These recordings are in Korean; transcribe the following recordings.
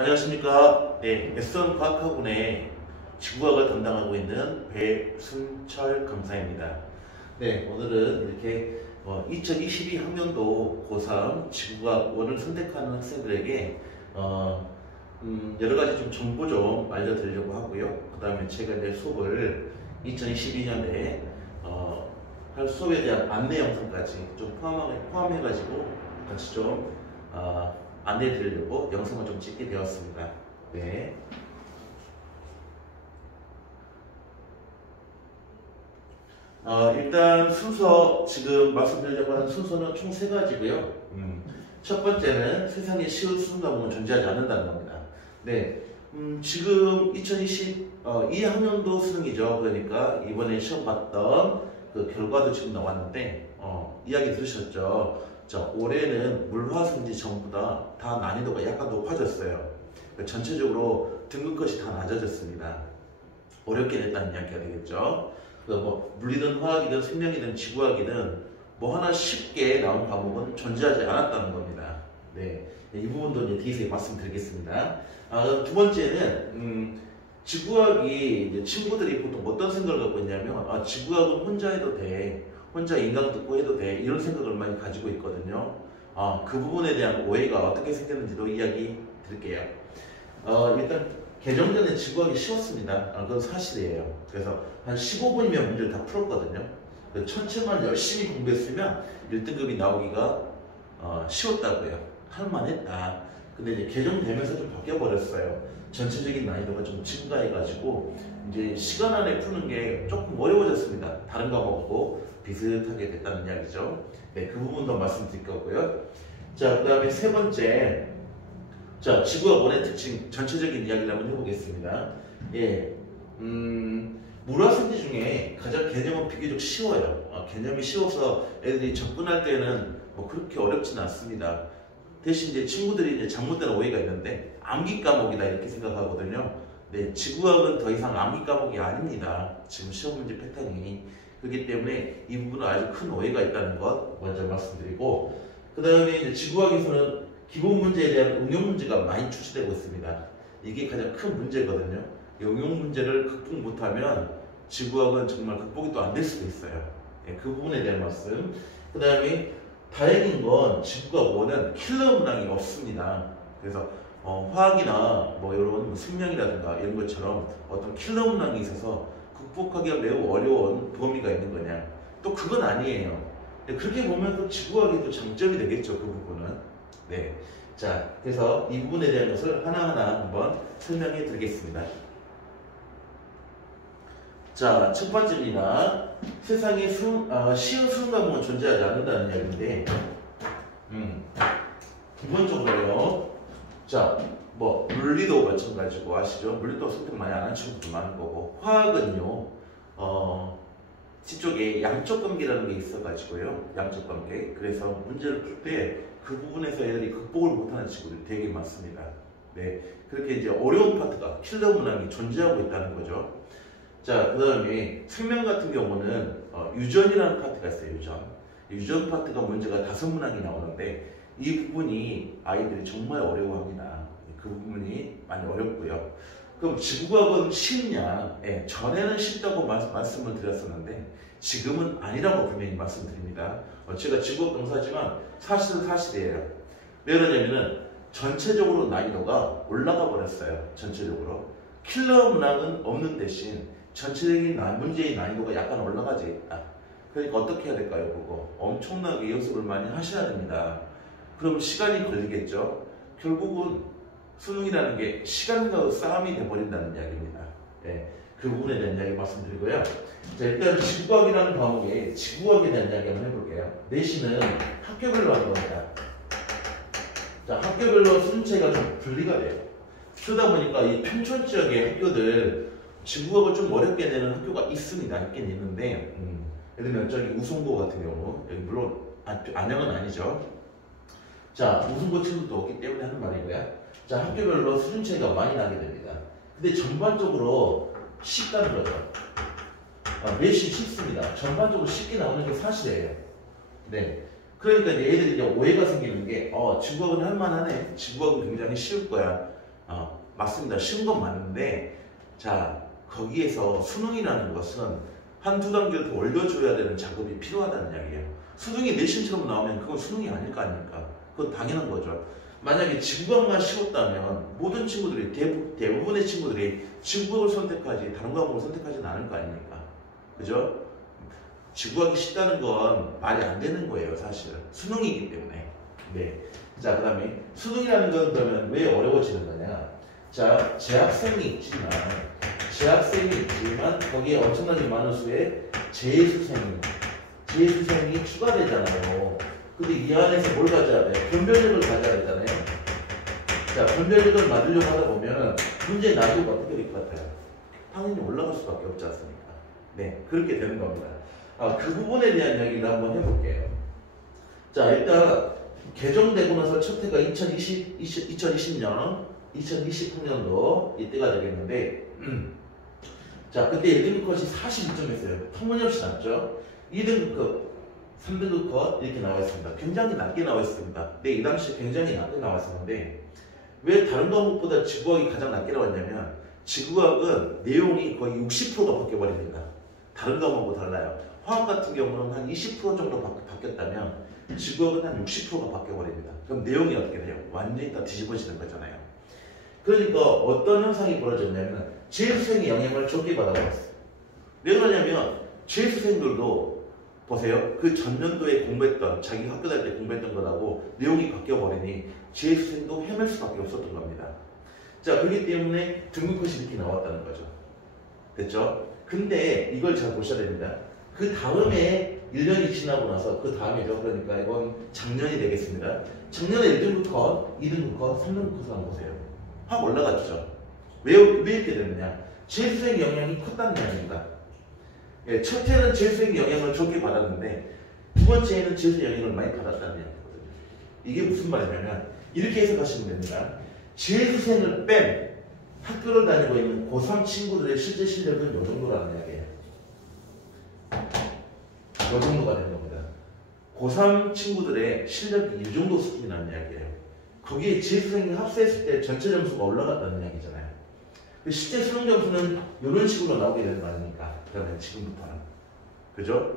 안녕하십니까. 네, S1과학학원의 지구과학을 담당하고 있는 배순철 강사입니다. 네, 오늘은 이렇게 2022 학년도 고3 지구과학원을 선택하는 학생들에게 여러 가지 좀 정보 좀 알려드리려고 하고요. 그 다음에 제가 이제 수업을 2022년에 할 수업에 대한 안내 영상까지 좀 포함해가지고 같이 좀 안내해 드리려고 영상을 좀 찍게 되었습니다. 네. 일단 순서, 지금 말씀드리려고 하는 순서는 총 3가지고요. 첫 번째는 세상에 쉬운 수능 과목은 존재하지 않는다는 겁니다. 네. 지금 2022 학년도 수능이죠. 그러니까 이번에 시험 봤던 그 결과도 지금 나왔는데, 이야기 들으셨죠? 올해는 물화생지 전부 다 난이도가 약간 높아졌어요. 전체적으로 등급컷이 다 낮아졌습니다. 어렵게 됐다는 이야기가 되겠죠. 물리든 화학이든 생명이든 지구학이든 하나 쉽게 나온 과목은 존재하지 않았다는 겁니다. 네, 이 부분도 이제 뒤에서 말씀드리겠습니다. 두 번째는 지구학이 이제 친구들이 보통 어떤 생각을 갖고 있냐면 지구학은 혼자 해도 돼. 혼자 인강 듣고 해도 돼. 이런 생각을 많이 가지고 있거든요. 그 부분에 대한 오해가 어떻게 생겼는지도 이야기 드릴게요. 일단 개정 전에 지구학이 쉬웠습니다. 그건 사실이에요. 그래서 한 15분이면 문제를 다 풀었거든요. 천체만 열심히 공부했으면 1등급이 나오기가 쉬웠다고요. 할만했다. 근데 이제 개정되면서 좀 바뀌어버렸어요. 전체적인 난이도가 좀 증가해가지고 이제 시간 안에 푸는 게 조금 어려워졌습니다. 다른 과목하고 비슷하게 됐다는 이야기죠. 네, 그 부분도 말씀드릴 거고요. 자, 그 다음에 세 번째. 자, 지구학원의 특징, 전체적인 이야기를 한번 해보겠습니다. 예, 물화생지 중에 가장 개념은 비교적 쉬워요. 개념이 쉬워서 애들이 접근할 때는 그렇게 어렵지는 않습니다. 대신 이제 친구들이 이제 잘못된 오해가 있는데 암기 과목이다 이렇게 생각하거든요. 네, 지구학은 더 이상 암기 과목이 아닙니다. 지금 시험 문제 패턴이. 그렇기 때문에 이 부분은 아주 큰 오해가 있다는 것 먼저 말씀드리고, 그 다음에 이제 지구학에서는 기본 문제에 대한 응용 문제가 많이 출시되고 있습니다. 이게 가장 큰 문제거든요. 이 응용 문제를 극복 못하면 지구학은 정말 극복이 또 안 될 수도 있어요. 네, 그 부분에 대한 말씀. 그 다음에 다행인 건 지구과학 1은 킬러 문항이 없습니다. 그래서 화학이나 이런 생명이라든가 이런 것처럼 어떤 킬러 문항이 있어서 극복하기가 매우 어려운 범위가 있는 거냐, 또 그건 아니에요. 그렇게 보면 또 지구학이 또 장점이 되겠죠, 그 부분은. 네. 자, 그래서 이 부분에 대한 것을 하나하나 한번 설명해 드리겠습니다. 자, 첫 번째입니다. 세상에 쉬운 수능 과목은 존재하지 않는다는 이야기인데, 기본적으로요. 자, 물리도 마찬가지고 아시죠? 물리도 선택 많이 안 한 친구도 많은 거고, 화학은요, 뒤쪽에 양적 관계라는 게 있어가지고요. 양적 관계. 그래서 문제를 풀 때 그 부분에서 애들이 극복을 못하는 친구들이 되게 많습니다. 네. 그렇게 이제 어려운 파트가 킬러 문항이 존재하고 있다는 거죠. 자, 그 다음에 생명 같은 경우는 유전이라는 파트가 있어요. 유전 파트가 문제가 5문항이 나오는데 이 부분이 아이들이 정말 어려워합니다. 그 부분이 많이 어렵고요. 그럼 지구과학은 쉽냐? 네, 전에는 쉽다고 말씀을 드렸었는데 지금은 아니라고 분명히 말씀드립니다. 제가 지구과학 강사지만 사실은 사실이에요. 왜 그러냐면은 전체적으로 난이도가 올라가 버렸어요. 전체적으로. 킬러 문항은 없는 대신 전체적인 문제의 난이도가 약간 올라가져 있다. 그러니까 어떻게 해야 될까요? 그거 엄청나게 연습을 많이 하셔야 됩니다. 그럼 시간이 걸리겠죠. 결국은 수능이라는 게 시간과 싸움이 돼버린다는 이야기입니다. 네, 그 부분에 대한 이야기 말씀드리고요. 자, 일단 지구과학이라는 과목에 지구과학에 대한 이야기 한번 해볼게요. 내신은 학교별로 하는 겁니다. 자, 학교별로 수능 차이가 좀 분리가 돼요. 그러다 보니까 이 평촌 지역의 학교들 지구과학을 좀 어렵게 내는 학교가 있습니다. 있긴 있는데, 예를 들면 저기 우송고 같은 경우, 여기 물론 안양은 아니죠. 자, 우송고 친구도 없기 때문에 하는 말이고요. 자, 학교별로 수준 차이가 많이 나게 됩니다. 근데 전반적으로 쉽다는 거죠. 내신 쉽습니다. 전반적으로 쉽게 나오는 게 사실이에요. 네. 그러니까 이제 애들이 이제 오해가 생기는 게, 지구학은 할만하네. 지구학은 굉장히 쉬울 거야. 맞습니다. 쉬운 건 맞는데, 자, 거기에서 수능이라는 것은 한두 단계를 더 올려줘야 되는 작업이 필요하다는 이야기예요. 수능이 내신처럼 나오면 그건 수능이 아닐 거 아닙니까? 그건 당연한 거죠. 만약에 지구과학만 쉬웠다면 모든 친구들이, 대부분의 친구들이 지구과학을 선택하지 다른 과목을 선택하지는 않을 거 아닙니까? 그죠? 지구과학이 쉽다는 건 말이 안 되는 거예요, 사실. 수능이기 때문에. 네. 자, 그 다음에 수능이라는 건 그러면 왜 어려워지는 거냐? 자, 재학생이 있지만 거기에 엄청나게 많은 수의 재수생이 추가되잖아요. 근데 이 안에서 뭘 가져야 돼? 변별력을 가져야 되잖아요. 자, 변별력을 만들려고 하다 보면 문제 난이도가 어떻게 될 것 같아요? 당연히 올라갈 수밖에 없지 않습니까? 네, 그렇게 되는 겁니다. 그 부분에 대한 이야기를 한번 해볼게요. 자, 일단 개정되고 나서 첫 해가 2020년도 이때가 되겠는데 자, 그때 1등급 컷이 42점이었어요. 터무니없이 낮죠. 2등급 컷, 3등급 컷 이렇게 나와 있습니다. 굉장히 낮게 나와 있습니다. 네, 이 당시에 굉장히 낮게 나왔었는데 왜 다른 과목보다 지구과학이 가장 낮게 나왔냐면 지구과학은 내용이 거의 60%가 바뀌어버립니다. 다른 과목하고 달라요. 화학 같은 경우는 한 20% 정도 바뀌었다면 지구과학은 한 60%가 바뀌어버립니다. 그럼 내용이 어떻게 돼요? 완전히 다 뒤집어지는 거잖아요. 그러니까 어떤 현상이 벌어졌냐면 재수생의 영향을 적게 받아버렸어요. 왜 그러냐면 재수생들도 보세요. 그 전년도에 공부했던 자기 학교 다닐 때 공부했던 거라고 내용이 바뀌어버리니 재수생도 헤맬 수밖에 없었던 겁니다. 자, 그렇기 때문에 등급컷이 이렇게 나왔다는 거죠. 됐죠? 근데 이걸 잘 보셔야 됩니다. 그 다음에 1년이 지나고 나서 그 다음이죠. 그러니까 이건 작년이 되겠습니다. 작년에 1등급 컷, 2등급 컷, 3등급 컷을 한번 보세요. 확 올라갔죠. 왜 이렇게 됐느냐? 재수생 영향이 컸다는 이야기입니다. 예, 첫 해는 재수생 영향을 적게 받았는데 두 번째에는 재수 영향을 많이 받았다는 이야기거든요. 이게 무슨 말이냐면 이렇게 해석하시면 됩니다. 재수생을 뺀 학교를 다니고 있는 고3 친구들의 실제 실력은 이 정도라는 이야기예요. 이 정도가 되는 겁니다. 고3 친구들의 실력이 이 정도 수준이라는 이야기예요. 거기에 재수생이 합세했을 때 전체 점수가 올라갔다는 이야기잖아요. 실제 수능 점수는 이런 식으로 나오게 되는 거 아닙니까? 그러면 지금부터는. 그죠?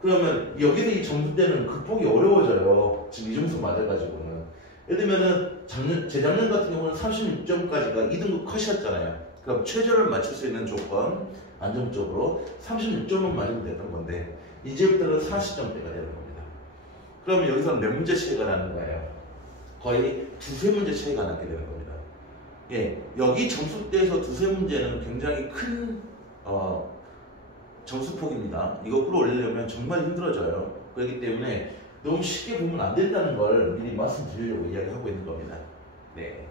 그러면 여기서 이 점수대는 극복이 어려워져요. 지금 이 점수 맞아가지고는. 예를 들면은 재작년 같은 경우는 36점까지가 2등급 컷이었잖아요. 그럼 최저를 맞출 수 있는 조건, 안정적으로 36점은 맞으면 됐던 건데 이제부터는 40점대가 되는 겁니다. 그러면 여기서는 몇 문제 차이가 나는 거예요? 거의 두세 문제 차이가 나게 되는 겁니다. 예, 여기 점수대에서 두세 문제는 굉장히 큰 점수폭입니다. 이거 끌어올리려면 정말 힘들어져요. 그렇기 때문에 너무 쉽게 보면 안 된다는 걸 미리 말씀드리려고 이야기하고 있는 겁니다. 네.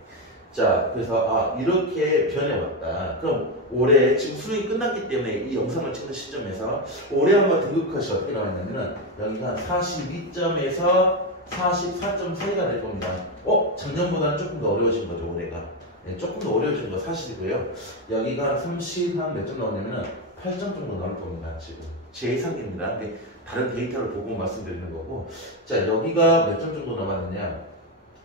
자, 그래서 이렇게 변해왔다. 그럼 올해 지금 수능이 끝났기 때문에 이 영상을 찍는 시점에서 올해 한번 등급컷이 어떻게 나왔냐면은 여기가 42점에서 44점 사이가 될 겁니다. 작년보다는 조금 더 어려워진 거죠, 올해가. 네, 조금 더 어려워진 거 사실이고요. 여기가 30 한 몇 점 나오냐면은 8점 정도 나올 겁니다, 지금. 제 예상입니다. 근데 다른 데이터를 보고 말씀드리는 거고. 자, 여기가 몇 점 정도 남았느냐.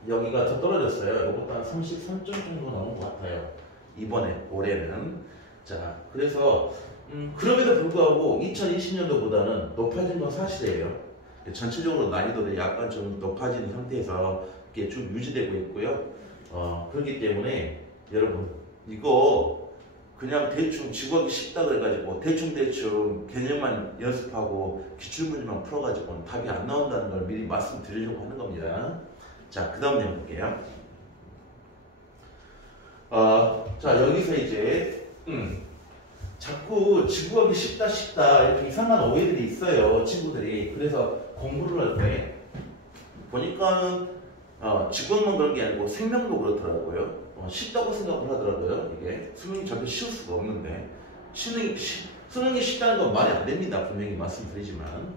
여기가 더 떨어졌어요. 이것도 한 33점 정도 나온 것 같아요. 이번에, 올해는. 자, 그래서, 그럼에도 불구하고 2020년도보다는 높아진 건 사실이에요. 전체적으로 난이도도 약간 좀 높아지는 상태에서 이게 쭉 유지되고 있고요. 그렇기 때문에 여러분 이거 그냥 대충 지구하기 쉽다 그래가지고 대충 개념만 연습하고 기출문제만 풀어가지고는 답이 안 나온다는 걸 미리 말씀드리려고 하는 겁니다. 자, 그 다음 내용 볼게요. 자, 여기서 이제 자꾸 지구하기 쉽다 이렇게 이상한 오해들이 있어요, 친구들이. 그래서 공부를 할 때 보니까는 지구학만 그런 게 아니고 생명도 그렇더라고요. 쉽다고 생각을 하더라고요. 이게 수능이 저렇게 쉬울 수가 없는데 수능이 쉽다는 건 말이 안 됩니다. 분명히 말씀드리지만.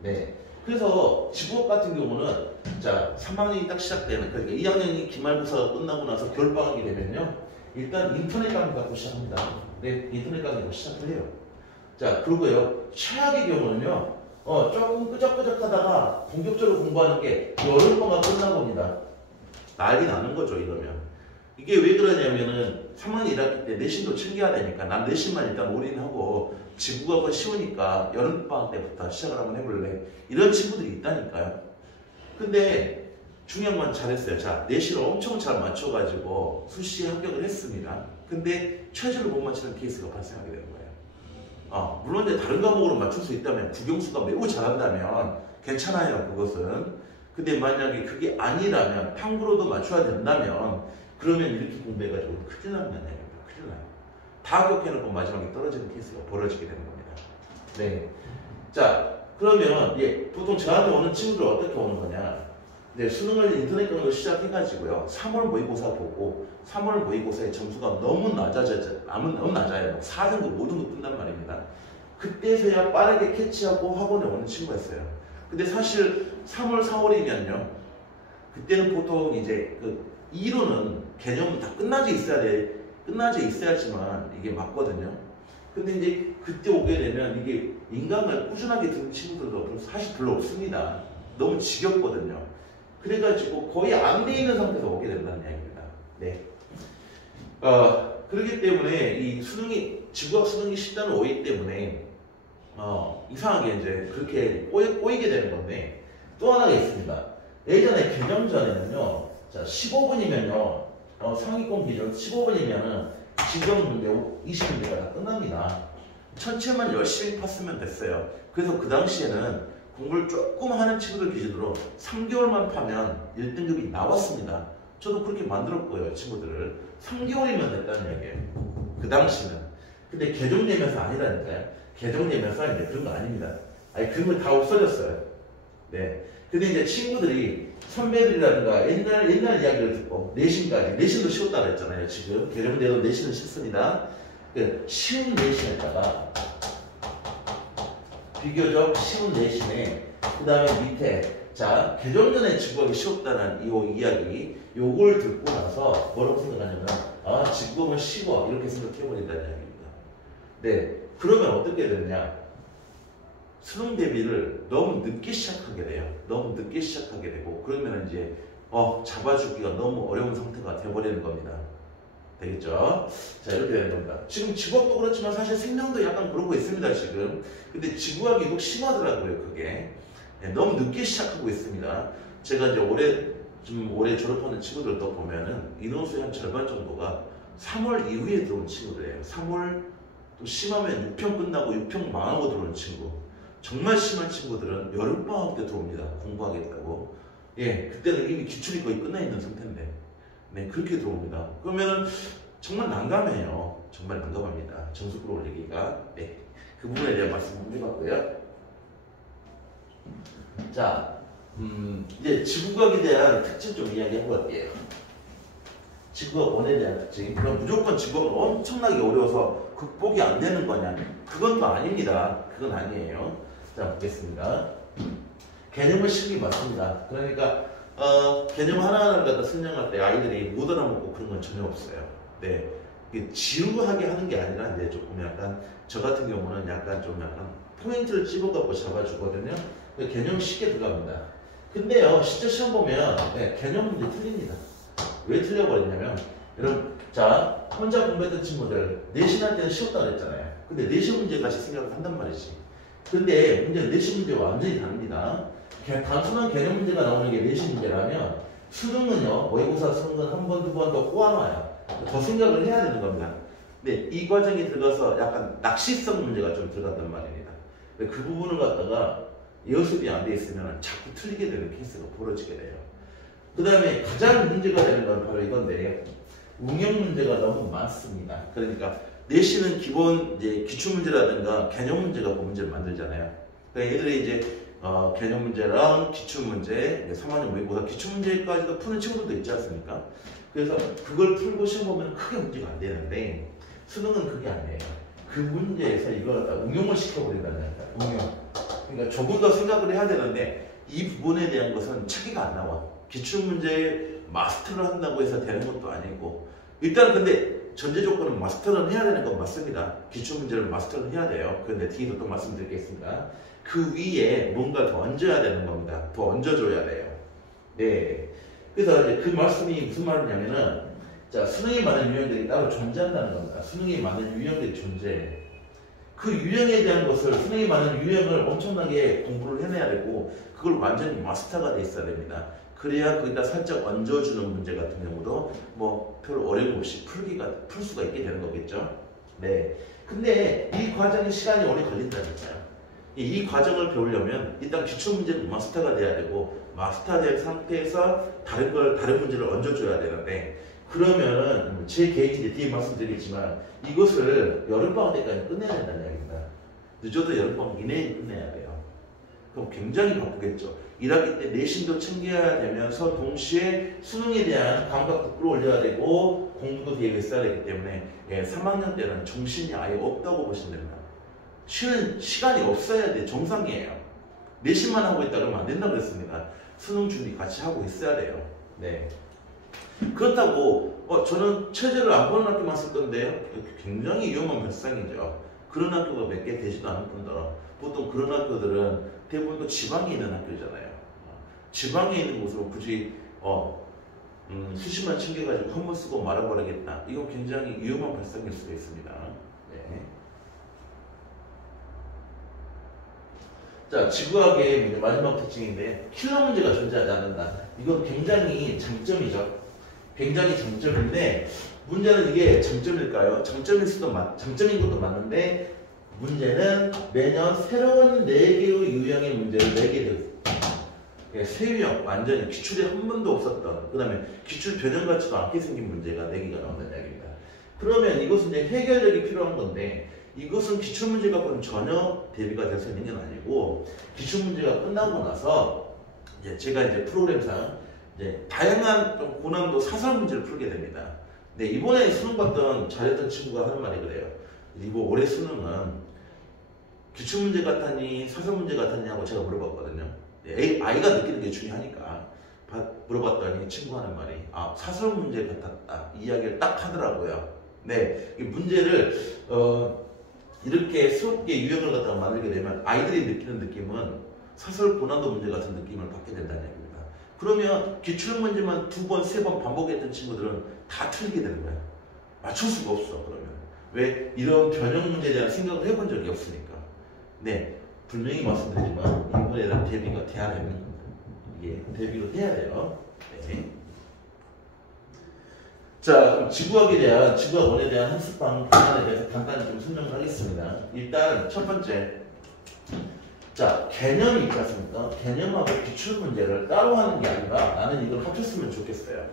네. 그래서 지구학 같은 경우는 자 3학년이 딱 시작되는 그러니까 2학년이 기말고사가 끝나고 나서 겨울방학이 되면요. 일단 인터넷 강의 갖고 시작합니다. 네, 인터넷 강의로 시작을 해요. 자, 그리고요. 최악의 경우는요. 조금 끄적끄적하다가 본격적으로 공부하는 게 여름방학 끝난 겁니다. 난리 나는 거죠, 이러면. 이게 왜 그러냐면은 3학년 1학기 때 내신도 챙겨야 되니까 난 내신만 일단 올인하고 지구과학은 쉬우니까 여름방학 때부터 시작을 한번 해볼래. 이런 친구들이 있다니까요. 근데 중요한 건 잘했어요. 자, 내신을 엄청 잘 맞춰가지고 수시에 합격을 했습니다. 근데 최저를 못 맞추는 케이스가 발생하게 되는 거예요. 물론 이제 다른 과목으로 맞출 수 있다면 국영수가 매우 잘한다면 괜찮아요. 그것은. 근데 만약에 그게 아니라면 탐구로도 맞춰야 된다면 그러면 이렇게 공부해가지고 큰일 난다는 얘기입니다. 큰일 나요. 다 합격해놓고 마지막에 떨어지는 케이스가 벌어지게 되는 겁니다. 네. 자, 그러면 보통 저한테 오는 친구들 어떻게 오는 거냐? 이제 수능을 인터넷 강의로 시작해가지고요. 3월 모의고사 보고 3월 모의고사의 점수가 너무 낮아요. 4등급, 5등급 뜬단 말입니다. 그때서야 빠르게 캐치하고 학원에 오는 친구가 있어요. 근데 사실 3월, 4월이면요. 그때는 보통 이제 그 이론은 개념은 다 끝나져 있어야지만 이게 맞거든요. 근데 이제 그때 오게 되면 이게 인강을 꾸준하게 듣는 친구들도 사실 별로 없습니다. 너무 지겹거든요. 그래가지고 거의 안 돼 있는 상태에서 오게 된다는 이야기입니다. 네. 그렇기 때문에 이 지구학 수능이 쉽다는 오해 때문에 이상하게 이제 그렇게 꼬이게 되는 건데 또 하나가 있습니다. 예전에 개정전에는요, 자, 15분이면요, 상위권 기준 15분이면은 지정 문제 20문제가 다 끝납니다. 전체만 열심히 팠으면 됐어요. 그래서 그 당시에는 공부를 조금 하는 친구들 기준으로 3개월만 파면 1등급이 나왔습니다. 저도 그렇게 만들었고요, 친구들을. 3개월이면 됐다는 얘기예요. 그 당시는. 근데 개정되면서 아니라니까요. 개정되면서 이제 그런 거 아닙니다. 아니, 그런 거 다 없어졌어요. 네. 근데 이제 친구들이 선배들이라든가 옛날 이야기를 듣고 내신도 쉬웠다고 했잖아요. 지금 개정돼도 내신은 쉽습니다. 쉬운 내신에다가 비교적 쉬운 내신에 그 다음에 밑에 자 개정전에 지구학이 쉬웠다는 이 이야기 요걸 듣고 나서 뭐라고 생각하냐면 지구학은 쉬워 이렇게 생각해버린다는 이야기입니다. 네, 그러면 어떻게 되느냐, 수능 대비를 너무 늦게 시작하게 돼요. 너무 늦게 시작하게 되고 그러면 이제 잡아주기가 너무 어려운 상태가 돼버리는 겁니다. 되겠죠? 자, 이렇게 되는 겁니다. 지금 지구학도 그렇지만 사실 생명도 약간 그러고 있습니다, 지금. 근데 지구학이 꼭 심하더라고요, 그게. 네, 너무 늦게 시작하고 있습니다. 제가 이제 올해 졸업하는 친구들도 보면은 인원수의 한 절반 정도가 3월 이후에 들어온 친구들이에요. 3월 또 심하면 6평 끝나고 6평 망하고 들어온 친구. 정말 심한 친구들은 여름방학 때 들어옵니다. 공부하겠다고. 예, 그때는 이미 기출이 거의 끝나 있는 상태인데. 네, 그렇게 들어옵니다. 그러면은 정말 난감해요. 정말 난감합니다. 점수 끌어올리기가. 네, 그 부분에 대한 말씀 한번 해봤고요. 자, 이제 지구과학에 대한 특징 좀 이야기해볼게요. 지구과학 원에 대한 특징. 그럼 무조건 지구과학은 엄청나게 어려워서 극복이 안 되는 거냐? 그건 또 아닙니다. 그건 아니에요. 자, 보겠습니다. 개념은 쉽게 맞습니다. 그러니까 개념 하나하나를 갖다 설명할 때 아이들이 못 알아먹고 그런 건 전혀 없어요. 네, 지루하게 하는 게 아니라 이제 조금 약간 저 같은 경우는 약간 포인트를 집어갖고 잡아주거든요. 개념 쉽게 들어갑니다. 근데요, 실제 시험 보면 개념 문제 틀립니다. 왜 틀려버리냐면 여러분, 자, 혼자 공부했던 친구들 내신할 때는 쉬웠다고 했잖아요. 근데 내신 문제까지 생각을 한단 말이지. 근데 문제는 내신 문제와 완전히 다릅니다. 단순한 개념 문제가 나오는 게 내신 문제라면 수능은요, 모의고사 수능은 한 번, 두 번 더 꼬아놔요. 더 생각을 해야 되는 겁니다. 근데 이 과정에 들어가서 약간 낚시성 문제가 좀 들어간단 말입니다. 그 부분을 갖다가 연습이 안 돼 있으면 자꾸 틀리게 되는 케이스가 벌어지게 돼요. 그 다음에 가장 문제가 되는 건 바로 이건데, 응용 문제가 너무 많습니다. 그러니까 내신은 기본 이제 기출 문제라든가 개념 문제 갖고 문제를 만들잖아요. 그러니까 얘들이 이제 개념 문제랑 기출 문제, 3학년 모의고사 기출 문제까지도 푸는 친구들도 있지 않습니까? 그래서 그걸 풀고 시험 보면 크게 문제가 안 되는데 수능은 그게 아니에요. 그 문제에서 이걸 갖다 응용을 시켜버린다는 거예요. 응용. 그러니까 조금 더 생각을 해야 되는데 이 부분에 대한 것은 차기가 안 나와. 기출 문제 마스터를 한다고 해서 되는 것도 아니고, 일단 근데 전제 조건은 마스터는 해야 되는 건 맞습니다. 기출 문제를 마스터는 해야 돼요. 그런데 뒤에서 또 말씀드리겠습니다. 그 위에 뭔가 더 얹어야 되는 겁니다. 더 얹어줘야 돼요. 네. 그래서 이제 그 말씀이 무슨 말이냐면은, 자, 수능에 많은 유형들이 따로 존재한다는 겁니다. 수능에 많은 유형들이 존재해. 그 유형에 대한 것을, 수능에 많은 유형을 엄청나게 공부를 해내야 되고 그걸 완전히 마스터가 돼 있어야 됩니다. 그래야 거기다 살짝 얹어주는 문제 같은 경우도 뭐 별 어려움 없이 풀 수가 있게 되는 거겠죠. 네. 근데 이 과정에 시간이 오래 걸린다니까요. 이 과정을 배우려면 일단 기출문제는 마스터가 돼야 되고 마스터된 상태에서 다른 문제를 얹어줘야 되는데 그러면은 제 개인인데 뒤에 말씀드리겠지만 이것을 여름방학 때까지 끝내야 된다는 이야기입니다. 늦어도 여름방학 이내에 끝내야 돼요. 그럼 굉장히 바쁘겠죠. 1학기 때 내신도 챙겨야 되면서 동시에 수능에 대한 감각도 끌어올려야 되고 공부도 되게 있어야 되기 때문에 3학년 때는 정신이 아예 없다고 보시면 됩니다. 쉬는 시간이 없어야 돼. 정상이에요. 내신만 하고 있다 그러면 안 된다고 그랬습니다. 수능 준비 같이 하고 있어야 돼요. 네. 그렇다고 저는 체제를 안 보는 학교만 쓸 건데요. 굉장히 위험한 발상이죠. 그런 학교가 몇 개 되지도 않을 뿐더러 보통 그런 학교들은 대부분 또 지방에 있는 학교잖아요. 지방에 있는 곳으로 굳이 수시만 챙겨가지고 한 번 쓰고 말아버리겠다. 이건 굉장히 위험한 발상일 수가 있습니다. 네. 자, 지구학의 마지막 특징인데 킬러 문제가 존재하지 않는다. 이건 굉장히 장점이죠. 굉장히 장점인데 문제는 이게 장점일까요? 장점인 것도 맞는데 문제는 매년 새로운 4개의 유형의 문제를 내게 돼요. 새 유형, 완전히 기출이 한 번도 없었던, 그 다음에 기출 변형 같지도 않게 생긴 문제가 4개가 나온다는 이야기입니다. 그러면 이것은 이제 해결력이 필요한 건데 이것은 기출문제 갖고는 전혀 대비가 될 수 있는 게 아니고 기출문제가 끝나고 나서 제가 이제 프로그램상 다양한 좀 고난도 사설 문제를 풀게 됩니다. 네, 이번에 수능 봤던 잘했던 친구가 하는 말이 그래요. 이번 올해 수능은 기출문제 같았니 사설 문제 같았니 하고 제가 물어봤거든요. 아이가 느끼는 게 중요하니까 물어봤더니 친구 하는 말이 사설 문제 같았다 이 이야기를 딱 하더라고요. 네, 이 문제를 이렇게 수업계 유형을 갖다가 만들게 되면 아이들이 느끼는 느낌은 사설 고난도 문제 같은 느낌을 받게 된다는 얘기입니다. 그러면 기출 문제만 2번, 3번 반복했던 친구들은 다 틀리게 되는 거예요. 맞출 수가 없어. 그러면 왜 이런 변형 문제에 대한 생각을 해본 적이 없으니까. 네, 분명히 말씀드리지만 이거에 대한 대비가 돼야 되는 겁니다. 이게 대비로 해야 돼요. 네. 자, 그럼 지구학원에 대한 학습방 방안에 대해서 간단히 좀 설명을 하겠습니다. 일단 첫 번째, 자, 개념이 있지 않습니까? 개념하고 기출 문제를 따로 하는 게 아니라 나는 이걸 합쳤으면 좋겠어요.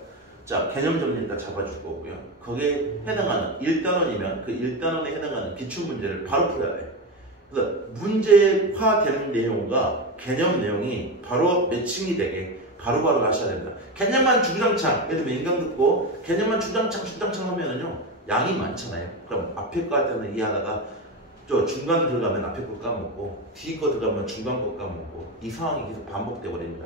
자, 개념 정리 일단 잡아줄 거고요. 거기에 해당하는 1단원이면 그 1단원에 해당하는 기출 문제를 바로 풀어야 돼. 그래서 문제화되는 내용과 개념 내용이 바로 매칭이 되게 바로바로 하셔야 됩니다. 개념만 주구장창, 예를 들면 인강 듣고 개념만 주구장창 하면은요 양이 많잖아요. 그럼 앞에 거 할 때는 이해하다가 저 중간 들어가면 앞에 거 까먹고 뒤에 거 들어가면 중간 거 까먹고 이 상황이 계속 반복돼 버립니다.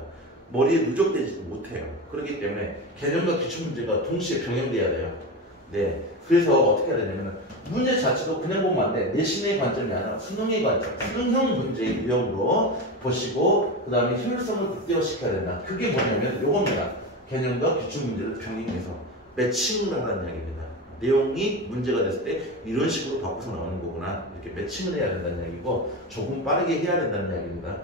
머리에 누적되지도 못해요. 그렇기 때문에 개념과 기출문제가 동시에 병행돼야 돼요. 네, 그래서 어떻게 해야 되냐면 문제 자체도 그냥 보면 안 돼. 내신의 관점이 아니라 수능의 관점, 수능형 문제의 유형으로 보시고 그 다음에 효율성을 극대화시켜야 된다. 그게 뭐냐면 요겁니다. 개념과 기출문제를 병행해서 매칭을 하라는 이야기입니다. 내용이 문제가 됐을 때 이런 식으로 바꿔서 나오는 거구나. 이렇게 매칭을 해야 된다는 이야기고 조금 빠르게 해야 된다는 이야기입니다.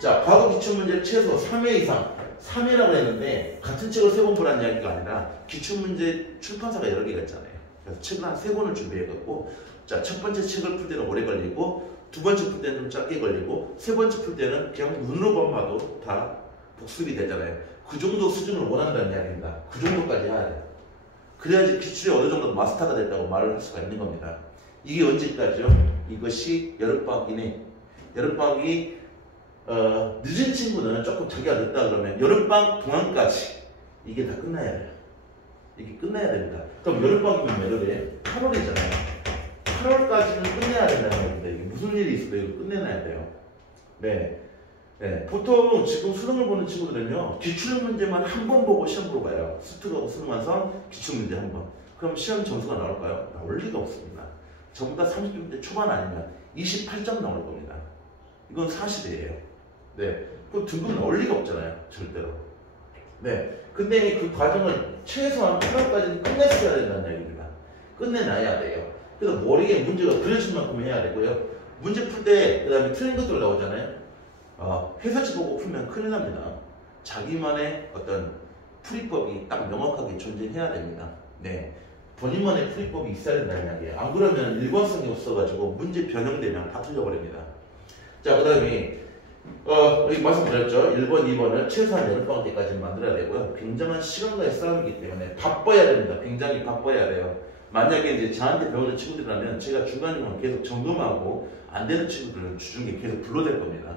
자, 과거 기출문제 최소 3회 이상 3회라고 했는데 같은 책을 3번 보라는 이야기가 아니라 기출문제 출판사가 여러 개가 있잖아요. 그래서 책을 한 3권을 준비해갖고 자, 첫 번째 책을 풀 때는 오래 걸리고 두 번째 풀 때는 좀 짧게 걸리고 세 번째 풀 때는 그냥 눈으로만 봐도 다 복습이 되잖아요. 그 정도 수준을 원한다는 이야기입니다. 그 정도까지 해야 돼요. 그래야지 기출이 어느 정도 마스터가 됐다고 말을 할 수가 있는 겁니다. 이게 언제까지요? 이것이 여름방학 이내. 여름방학이 늦은 친구는 조금 자기가 늦다 그러면 여름방학 동안까지 이게 다 끝나야 돼요. 이게 끝나야 됩니다. 그럼 여름방학이면 몇 월이에요? 8월이잖아요. 8월까지는 끝내야 된다는 겁니다. 이게 무슨 일이 있어도 이거 끝내놔야 돼요. 네. 네. 보통 지금 수능을 보는 친구들은요, 기출 문제만 한 번 보고 시험 보러 가요. 수특하고 수능 완성, 기출 문제 한 번. 그럼 시험 점수가 나올까요? 나올 리가 없습니다. 전부 다 30대 초반 아니면 28점 나올 겁니다. 이건 사실이에요. 네. 그럼 등급 나올 리가 없잖아요. 절대로. 네. 근데 그 과정을 최소한 8월까지는 끝냈어야 된다는 얘기입니다. 끝내놔야 돼요. 그래서 머리에 문제가 그려질 만큼 해야 되고요. 문제 풀 때, 그 다음에 틀린 것들 나오잖아요. 해설지 보고 풀면 큰일 납니다. 자기만의 어떤 풀이법이 딱 명확하게 존재해야 됩니다. 네. 본인만의 풀이법이 있어야 된다는 이야기예요. 안 그러면 일관성이 없어가지고 문제 변형되면 다 틀려버립니다. 자, 그 다음에 여기 말씀드렸죠. 1번, 2번을 최소한 여름방학 때까지 만들어야 되고요. 굉장한 시간과의 싸움이기 때문에 바빠야 됩니다. 굉장히 바빠야 돼요. 만약에 이제 저한테 배우는 친구들이라면 제가 중간중간 계속 점검하고 안 되는 친구들은 주중에 계속 불러댈 겁니다.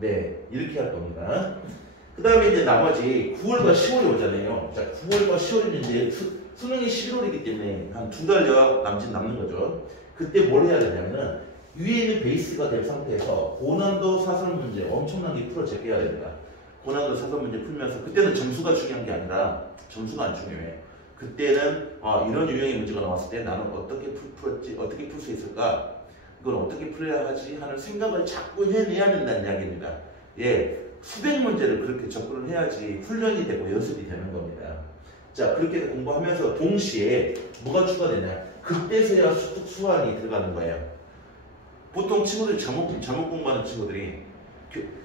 네, 이렇게 할 겁니다. 그 다음에 이제 나머지 9월과 10월이 오잖아요. 자, 9월과 10월이면 이제 수능이 11월이기 때문에 한 2달여 남는 거죠. 그때 뭘 해야 되냐면은 위에 있는 베이스가 된 상태에서 고난도 사설 문제 엄청나게 풀어 제껴야 됩니다. 고난도 사설 문제 풀면서 그때는 점수가 중요한 게 아니라 점수가 안 중요해. 그때는 이런 유형의 문제가 나왔을 때 나는 어떻게 풀었지, 어떻게 풀 수 있을까, 이걸 어떻게 풀어야 하지 하는 생각을 자꾸 해내야 된다는 이야기입니다. 예, 수백 문제를 그렇게 접근을 해야지 훈련이 되고 연습이 되는 겁니다. 자, 그렇게 공부하면서 동시에 뭐가 추가되냐? 그때서야 수특 수완이 들어가는 거예요. 보통 친구들이 잘못 공부하는 친구들이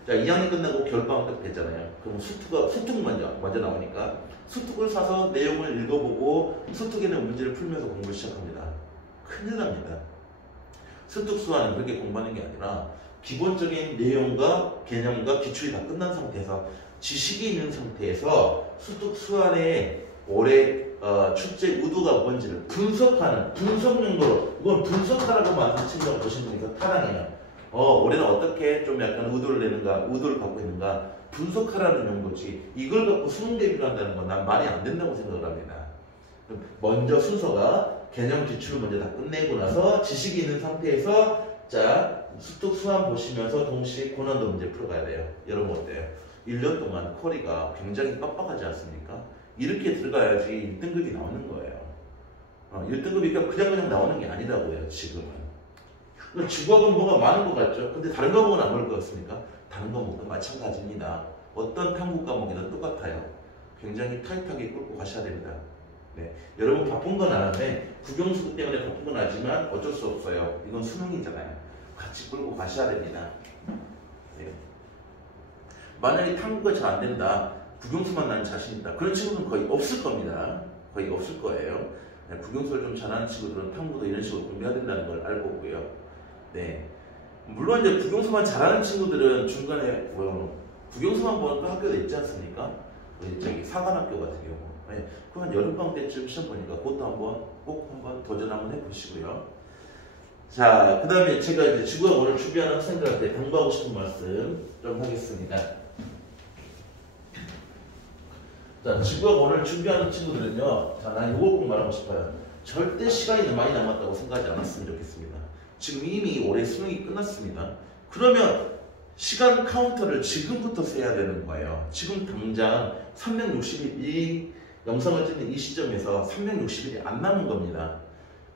자, 2학년 끝나고 겨울방학 딱 됐잖아요. 그럼 수특 먼저 나오니까 수특을 사서 내용을 읽어보고 수특에 있는 문제를 풀면서 공부를 시작합니다. 큰일 납니다. 수특 수완은 그렇게 공부하는 게 아니라 기본적인 내용과 개념과 기출이 다 끝난 상태에서 지식이 있는 상태에서 수특 수완의 올해 출제 의도가 뭔지를 분석하는 분석 용도로, 이건 분석하라고 만든 친구가 보신 분이서 타당해요. 올해는 어떻게 좀 약간 의도를 내는가, 의도를 갖고 있는가 분석하라는 용도지, 이걸 갖고 수능 대비를 한다는 건 난 말이 안 된다고 생각을 합니다. 먼저 순서가 개념 기출을 먼저 다 끝내고 나서 지식이 있는 상태에서 자, 수특 수완 보시면서 동시에 고난도 문제 풀어가야 돼요. 여러분 어때요? 1년 동안 쿼리가 굉장히 빡빡하지 않습니까? 이렇게 들어가야지 1등급이 나오는 거예요. 1등급이 그냥 나오는 게 아니라고요, 지금은. 지구학은 뭐가 많은 것 같죠? 근데 다른 과목은 안 그럴 것 같습니까? 다른 과목도 마찬가지입니다. 어떤 탐구 과목이든 똑같아요. 굉장히 타이트하게 끌고 가셔야 됩니다. 네. 여러분 바쁜 건 아는데, 국영수 때문에 바쁜 건 알지만 어쩔 수 없어요. 이건 수능이잖아요. 같이 끌고 가셔야 됩니다. 네. 만약에 탐구가 잘 안 된다, 국영수만 나는 자신 있다, 그런 친구는 거의 없을 겁니다. 거의 없을 거예요. 네, 국영수를 좀 잘하는 친구들은 탐구도 이런 식으로 공부해야 된다는 걸 알고 있고요. 네. 물론 이제 국영수만 잘하는 친구들은 중간에 국영수만 보는 학교도 있지 않습니까? 저기 사관학교 같은 경우. 네. 그 한 여름방학 때쯤 시험 보니까 그것도 꼭 한번 도전 한번 해보시고요. 자, 그 다음에 제가 이제 지구학 오늘 준비하는 학생들한테 당부하고 싶은 말씀 좀 하겠습니다. 자, 지구학 오늘 준비하는 친구들은요, 자, 난 이걸 꼭 말하고 싶어요. 절대 시간이 많이 남았다고 생각하지 않았으면 좋겠습니다. 지금 이미 올해 수능이 끝났습니다. 그러면 시간 카운터를 지금부터 세야 되는 거예요. 지금 당장 360일, 이 영상을 찍는 이 시점에서 360일이 안 남은 겁니다.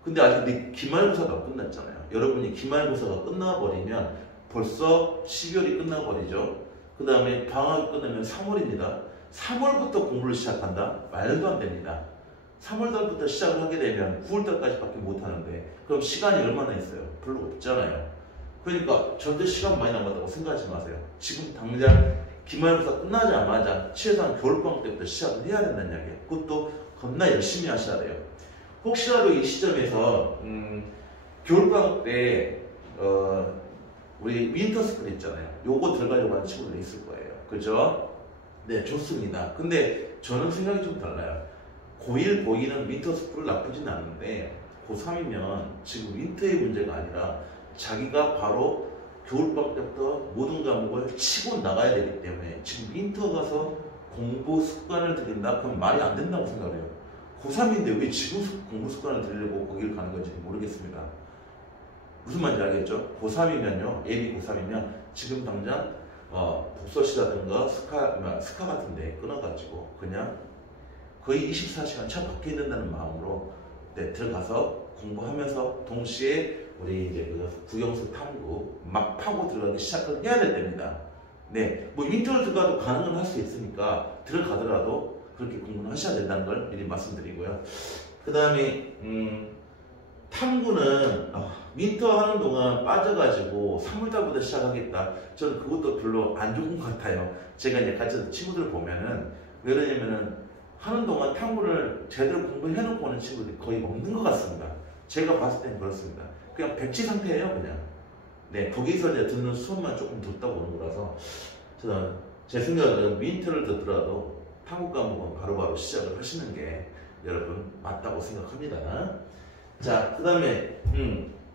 근데 아직 기말고사가 끝났잖아요. 여러분이 기말고사가 끝나버리면 벌써 12월이 끝나버리죠. 그 다음에 방학이 끝나면 3월입니다. 3월부터 공부를 시작한다? 말도 안 됩니다. 3월달부터 시작을 하게 되면 9월달까지밖에 못하는데 그럼 시간이 얼마나 있어요? 별로 없잖아요. 그러니까 절대 시간 많이 남았다고 생각하지 마세요. 지금 당장 기말고사 끝나자마자 최소한 겨울방학 때부터 시작을 해야 된다는 이야기예요. 그것도 겁나 열심히 하셔야 돼요. 혹시라도 이 시점에서 겨울방학 때 우리 윈터스쿨 있잖아요. 요거 들어가려고 하는 친구들이 있을 거예요. 그죠? 네, 좋습니다. 근데 저는 생각이 좀 달라요. 고1, 고2는 윈터스쿨 나쁘진 않은데 고3이면 지금 윈터의 문제가 아니라 자기가 바로 겨울방학 때부터 모든 과목을 치고 나가야 되기 때문에 지금 윈터 가서 공부 습관을 들인다? 그럼 말이 안 된다고 생각해요. 고3인데 왜 지금 공부 습관을 들이려고 거기를 가는 건지 모르겠습니다. 무슨 말인지 알겠죠? 고3이면요, 예비 고3이면 지금 당장 독서시라든가 스카 같은 데 끊어가지고 그냥 거의 24시간 차 밖에 있는다는 마음으로 들어가서 공부하면서 동시에 우리 이제 그 국영수 탐구 막 파고 들어가기 시작을 해야 될 때입니다. 네, 뭐 인터를 들어가도 가능은 할 수 있으니까 들어가더라도 그렇게 공부를 하셔야 된다는 걸 미리 말씀드리고요. 그 다음에 탐구는 윈터 하는 동안 빠져가지고 3월달부터 시작하겠다. 저는 그것도 별로 안 좋은 것 같아요. 제가 이제 같이 친구들 보면은 왜 그러냐면은 하는 동안 탐구를 제대로 공부해놓고 오는 친구들이 거의 없는 것 같습니다. 제가 봤을 땐 그렇습니다. 그냥 백지 상태예요, 그냥. 네, 거기서 이제 듣는 수업만 조금 듣다고 오는 거라서 저는 제 생각은 윈터를 듣더라도 탐구 과목은 바로바로 시작을 하시는 게 여러분 맞다고 생각합니다. 자, 그 다음에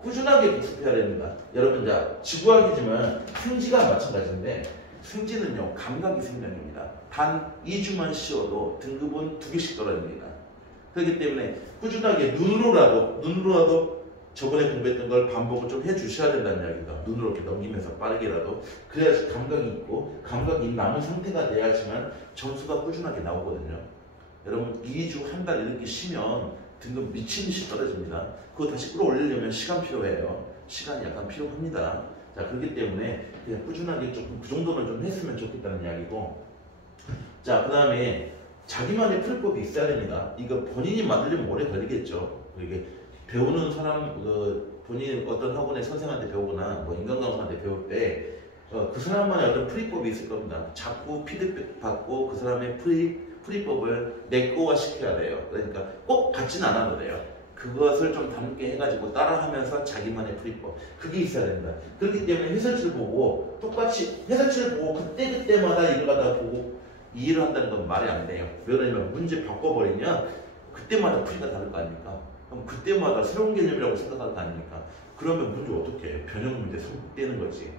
꾸준하게 복습해야 됩니다. 여러분, 자, 지구학이지만 생지가 마찬가지인데 생지는요 감각이 생명입니다. 단 2주만 쉬어도 등급은 2개씩 떨어집니다. 그렇기 때문에 꾸준하게 눈으로라도 저번에 공부했던 걸 반복을 좀 해주셔야 된다는 이야기다. 눈으로 이렇게 넘기면서 빠르게라도 그래야지 감각이 있고 감각이 남은 상태가 돼야지만 점수가 꾸준하게 나오거든요. 여러분 2주, 한 달 이렇게 쉬면 등급 미친듯이 떨어집니다. 그거 다시 끌어올리려면 시간 필요해요. 시간이 약간 필요합니다. 자, 그렇기 때문에 그냥 꾸준하게 조금 그 정도는 좀 했으면 좋겠다는 이야기고, 자, 그 다음에 자기만의 풀법이 있어야 됩니다. 이거 본인이 만들려면 오래 걸리겠죠. 이게 배우는 사람, 본인 어떤 학원의 선생한테 배우거나 뭐 인간강사한테 배울 때 그 사람만의 어떤 풀이법이 있을 겁니다. 자꾸 피드백 받고 그 사람의 풀이법을 내꺼화 시켜야 돼요. 그러니까 꼭 같지는 않아도 돼요. 그것을 좀 담게 해가지고 따라하면서 자기만의 풀이법, 그게 있어야 됩니다. 그렇기 때문에 해설지를 보고 똑같이 해설지를 보고 그때마다 이걸 갖다 보고 이해를 한다는 건 말이 안 돼요. 왜냐면 문제 바꿔버리면 그때마다 풀이가 다를 거 아닙니까? 그럼 그때마다 새로운 개념이라고 생각할 거 아닙니까? 그러면 문제 어떻게 해요? 변형 문제 성립되는 거지.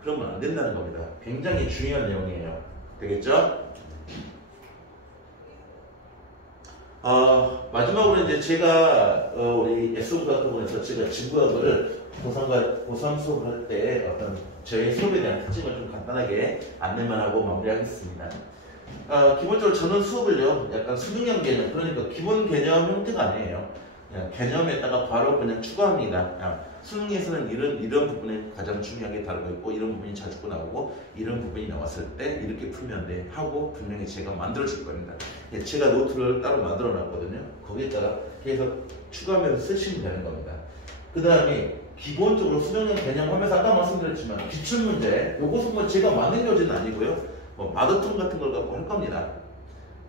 그러면 안 된다는 겁니다. 굉장히 중요한 내용이에요. 되겠죠? 마지막으로 이제 제가 우리 S고등학교에서 제가 지구학을 고3 수업을 할 때 어떤 저희 수업에 대한 특징을 좀 간단하게 안내만 하고 마무리하겠습니다. 기본적으로 저는 수업을요 약간 수능형 개념, 그러니까 기본 개념 형태가 아니에요. 그냥 개념에다가 바로 그냥 추가합니다. 수능에서는 이런 부분이 가장 중요하게 다루고 있고 이런 부분이 자주 나오고 이런 부분이 나왔을 때 이렇게 풀면 돼 하고 분명히 제가 만들어 줄 겁니다. 제가 노트를 따로 만들어 놨거든요. 거기에다가 계속 추가하면서 쓰시면 되는 겁니다. 그 다음에 기본적으로 수능형 개념 하면서 아까 말씀드렸지만 기출문제, 요것은 뭐 제가 만든 교재는 아니고요. 뭐 마더톤 같은 걸 갖고 할 겁니다.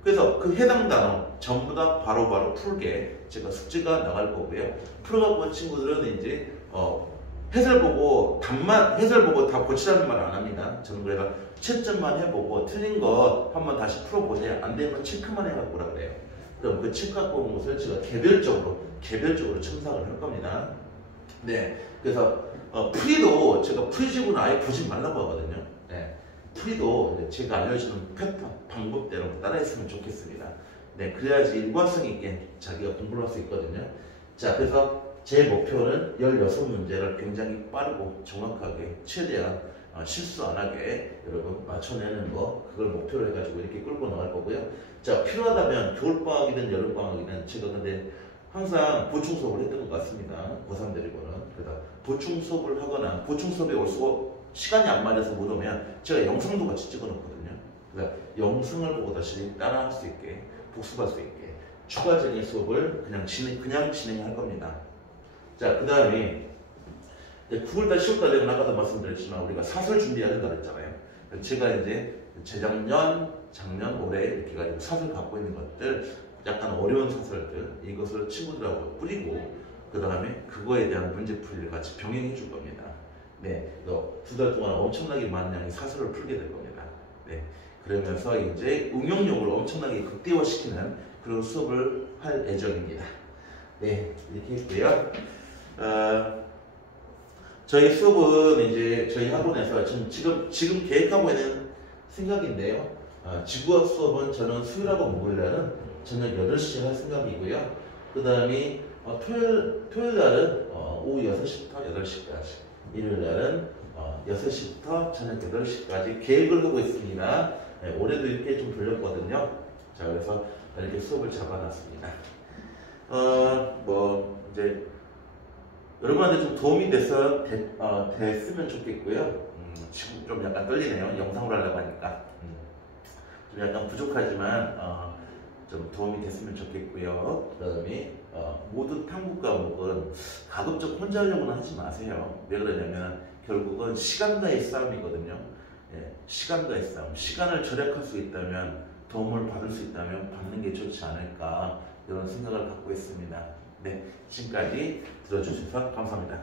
그래서 그 해당 단어 전부 다 바로바로 풀게 제가 숙제가 나갈 거고요. 풀어갖고 온 친구들은 이제 해설 보고 다 고치라는 말 안 합니다. 저는 그래서 채점만 해보고 틀린 거 한번 다시 풀어보세요. 안 되면 체크만 해갖고 오라 그래요. 그럼 그 체크하고 온 것을 제가 개별적으로 첨삭을 할 겁니다. 네, 그래서 풀이도 제가 풀이집은 아예 보지 말라고 하거든요. 네, 풀이도 제가 알려주는 패턴, 방법대로 따라했으면 좋겠습니다. 네, 그래야지 일관성 있게 자기가 공부를 할 수 있거든요. 자, 그래서 제 목표는 16문제를 굉장히 빠르고 정확하게 최대한 실수 안 하게 여러분 맞춰내는 거, 그걸 목표로 해가지고 이렇게 끌고 나갈 거고요. 자, 필요하다면 겨울방학이든 여름방학이든 제가 근데 항상 보충 수업을 했던 것 같습니다. 고3들이고는. 그래서 보충 수업을 하거나 보충 수업에 올 수가 시간이 안 맞아서 못 오면 제가 영상도 같이 찍어 놓거든요. 그래서 영상을 보고 다시 따라할 수 있게, 복습할 수 있게 추가적인 수업을 그냥 진행할 겁니다. 자, 그 다음에 9월달, 10월달 되면 아까도 말씀드렸지만 우리가 사설 준비해야 된다고 했잖아요. 제가 이제 재작년, 작년, 올해 이렇게 가지고 사설 갖고 있는 것들, 약간 어려운 사설들, 이것을 친구들하고 뿌리고 그 다음에 그거에 대한 문제풀이를 같이 병행해 줄 겁니다. 네, 2달 동안 엄청나게 많은 양의 사설을 풀게 될 겁니다. 네, 그러면서 이제 응용력을 엄청나게 극대화시키는 그런 수업을 할 예정입니다. 네, 이렇게 했고요. 저희 수업은 이제 저희 학원에서 지금 계획하고 있는 생각인데요. 지구학 수업은 저는 수요일하고 목요일날은 저녁 8시에 할 생각이고요. 그 다음에 토요일 날은 오후 6시부터 8시까지, 일요일 날은 6시부터 저녁 8시까지 계획을 하고 있습니다. 네, 올해도 이렇게 좀 돌렸거든요. 자, 그래서 이렇게 수업을 잡아놨습니다. 이제 여러분한테 좀 도움이 됐으면 좋겠고요. 지금 좀 약간 떨리네요. 영상으로 하려고 하니까. 좀 약간 부족하지만 좀 도움이 됐으면 좋겠고요. 그 다음에 모든 탐구 과목은 가급적 혼자 하려고는 하지 마세요. 왜 그러냐면 결국은 시간과의 싸움이거든요. 예, 시간과의 싸움. 시간을 절약할 수 있다면, 도움을 받을 수 있다면 받는 게 좋지 않을까, 이런 생각을 갖고 있습니다. 네, 지금까지 들어주셔서 감사합니다.